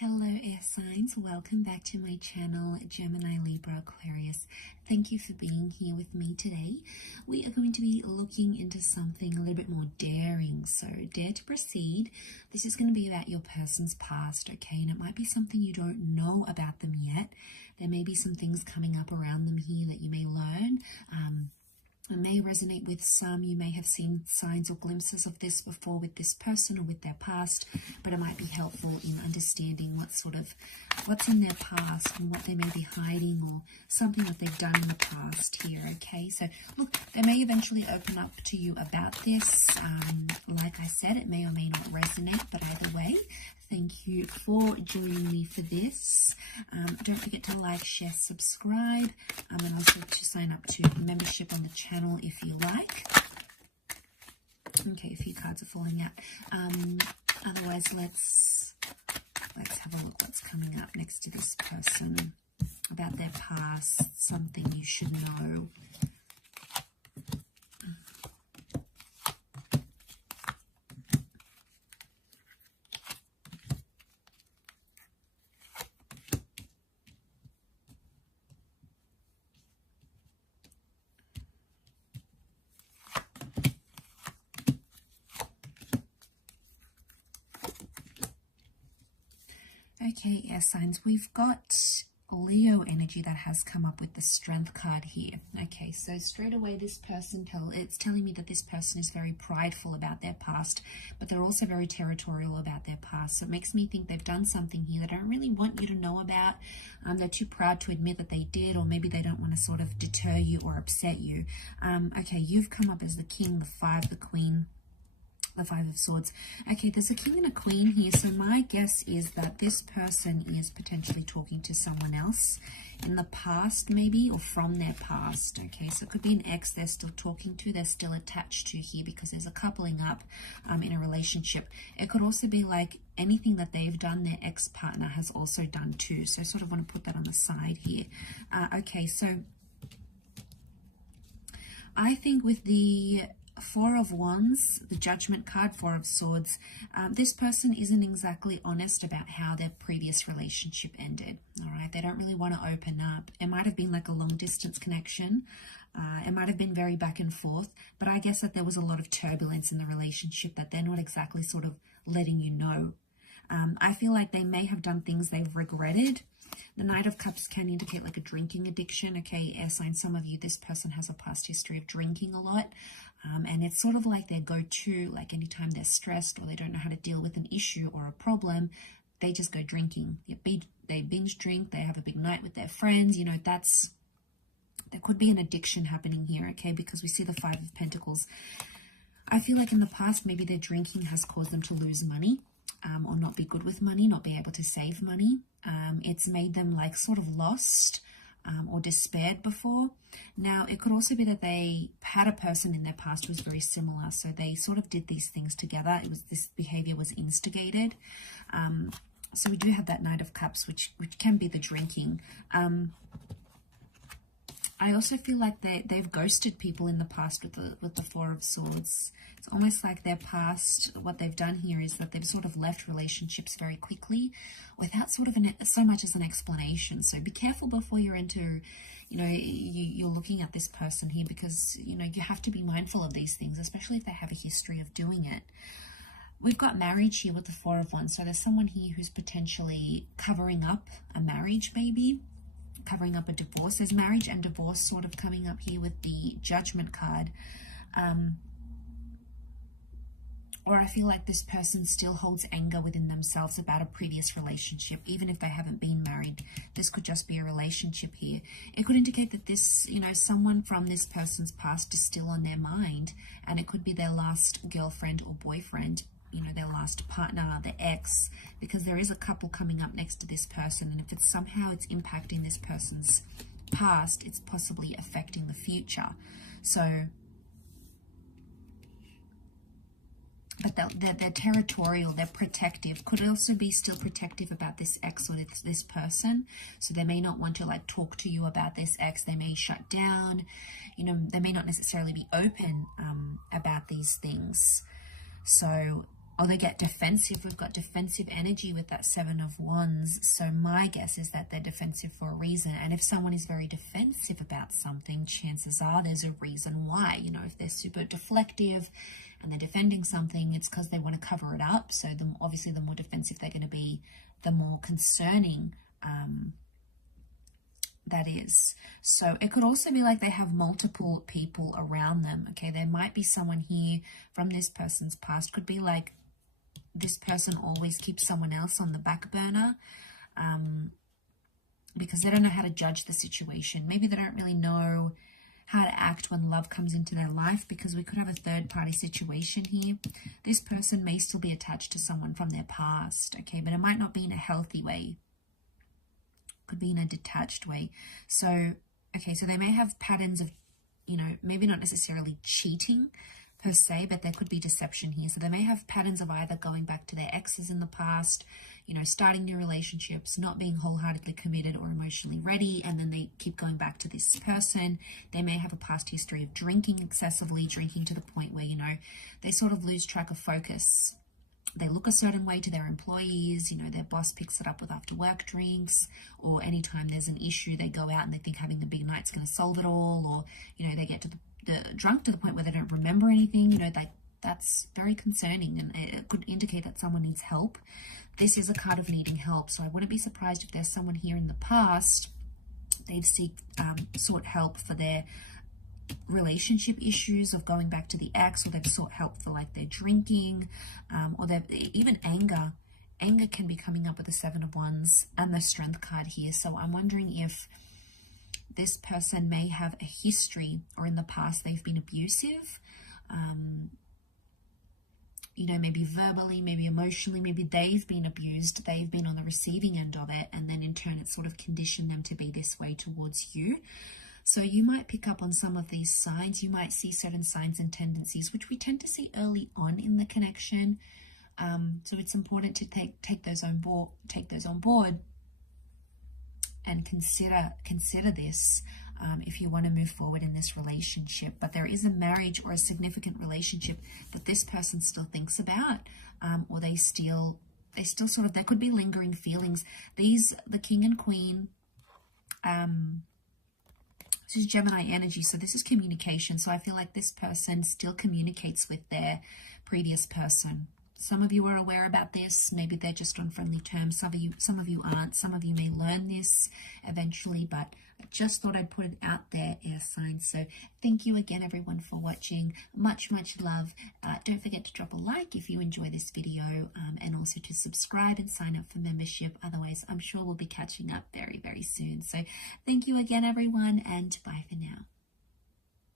Hello air signs, welcome back to my channel Gemini, Libra, Aquarius. Thank you for being here with me today. We are going to be looking into something a little bit more daring, so dare to proceed. This is going to be about your person's past, okay, and it might be something you don't know about them yet. There may be some things coming up around them here that you may learn. It may resonate with some. You may have seen signs or glimpses of this before with this person or with their past, but it might be helpful in understanding what's in their past and what they may be hiding or something that they've done in the past here, okay? So, look, they may eventually open up to you about this. Like I said, it may or may not resonate, but either way, thank you for joining me for this. Don't forget to like, share, subscribe, and also to sign up to membership on the channel if you like. Okay, a few cards are falling out. Otherwise, let's have a look what's coming up next to this person about their past, something you should know. Okay, air signs, we've got Leo energy that has come up with the Strength card here. Okay, so straight away this person, it's telling me that this person is very prideful about their past, but they're also very territorial about their past. So it makes me think they've done something here that I don't really want you to know about. They're too proud to admit that they did, or maybe they don't want to sort of deter you or upset you. Okay, you've come up as the King, the Five, the Queen, the Five of Swords. Okay, there's a King and a Queen here, so my guess is that this person is potentially talking to someone else in the past, maybe, or from their past. Okay, so it could be an ex they're still talking to, they're still attached to here, because there's a coupling up in a relationship. It could also be like anything that they've done, their ex-partner has also done too, so I sort of want to put that on the side here. Okay, so I think with the Four of Wands, the Judgment card, Four of Swords, this person isn't exactly honest about how their previous relationship ended. All right, they don't really want to open up. It might have been like a long distance connection. It might have been very back and forth, but I guess that there was a lot of turbulence in the relationship that they're not exactly sort of letting you know. I feel like they may have done things they've regretted. The Knight of Cups can indicate like a drinking addiction. Okay, air sign, some of you, this person has a past history of drinking a lot. And it's sort of like their go-to, like anytime they're stressed or they don't know how to deal with an issue or a problem, they just go drinking. They binge drink, they have a big night with their friends. You know, there could be an addiction happening here, okay, because we see the Five of Pentacles. I feel like in the past, maybe their drinking has caused them to lose money. Or not be good with money, not be able to save money. It's made them like sort of lost or despaired before. Now, it could also be that they had a person in their past who was very similar, so they sort of did these things together. This behavior was instigated. So we do have that Knight of Cups, which can be the drinking. I also feel like they've ghosted people in the past with the Four of Swords. It's almost like their past, what they've done here is that they've sort of left relationships very quickly without sort of so much as an explanation. So be careful before you're into, you know, you're looking at this person here, because, you know, you have to be mindful of these things, especially if they have a history of doing it. We've got marriage here with the Four of Wands. So there's someone here who's potentially covering up a marriage, maybe covering up a divorce. There's marriage and divorce sort of coming up here with the Judgment card. Or I feel like this person still holds anger within themselves about a previous relationship, even if they haven't been married. This could just be a relationship here. It could indicate that this, you know, someone from this person's past is still on their mind, and it could be their last girlfriend or boyfriend, you know, their last partner, their ex, because there is a couple coming up next to this person, and if it's somehow it's impacting this person's past, it's possibly affecting the future. So, but they're territorial, they're protective. Could also be still protective about this ex or this person. So they may not want to like talk to you about this ex. They may shut down. You know, they may not necessarily be open about these things. So or they get defensive. We've got defensive energy with that Seven of Wands. So my guess is that they're defensive for a reason. And if someone is very defensive about something, chances are there's a reason why. You know, if they're super deflective and they're defending something, it's because they want to cover it up. So obviously the more defensive they're going to be, the more concerning that is. So it could also be like they have multiple people around them. Okay, there might be someone here from this person's past. Could be like this person always keeps someone else on the back burner because they don't know how to judge the situation. Maybe they don't really know how to act when love comes into their life, because we could have a third party situation here. This person may still be attached to someone from their past, okay, but it might not be in a healthy way. Could be in a detached way. So, okay, so they may have patterns of, you know, maybe not necessarily cheating per se, but there could be deception here. So they may have patterns of either going back to their exes in the past, you know, starting new relationships, not being wholeheartedly committed or emotionally ready, and then they keep going back to this person. They may have a past history of drinking excessively, drinking to the point where, you know, they sort of lose track of focus. They look a certain way to their employees, you know, their boss picks it up with after work drinks, or anytime there's an issue, they go out and they think having the big night's going to solve it all, or, you know, they get to the drunk to the point where they don't remember anything. You know, that's very concerning, and it could indicate that someone needs help. This is a card of needing help, so I wouldn't be surprised if there's someone here in the past, they've sought help for their relationship issues of going back to the ex, or they've sought help for like their drinking, or they've even anger can be coming up with the Seven of Wands and the Strength card here. So I'm wondering if this person may have a history, or in the past they've been abusive, you know, maybe verbally, maybe emotionally, maybe they've been abused, they've been on the receiving end of it, and then in turn it sort of conditioned them to be this way towards you. So you might pick up on some of these signs. You might see certain signs and tendencies, which we tend to see early on in the connection. So it's important to take those on board and consider this if you want to move forward in this relationship. But there is a marriage or a significant relationship that this person still thinks about, or they still sort of, there could be lingering feelings. The King and Queen, this is Gemini energy, so this is communication. So I feel like this person still communicates with their previous person. Some of you are aware about this. Maybe they're just on friendly terms. Some of you aren't. Some of you may learn this eventually, but I just thought I'd put it out there, air signs. So thank you again, everyone, for watching. Much love. Don't forget to drop a like if you enjoy this video, and also to subscribe and sign up for membership. Otherwise, I'm sure we'll be catching up very soon. So thank you again, everyone, and bye for now.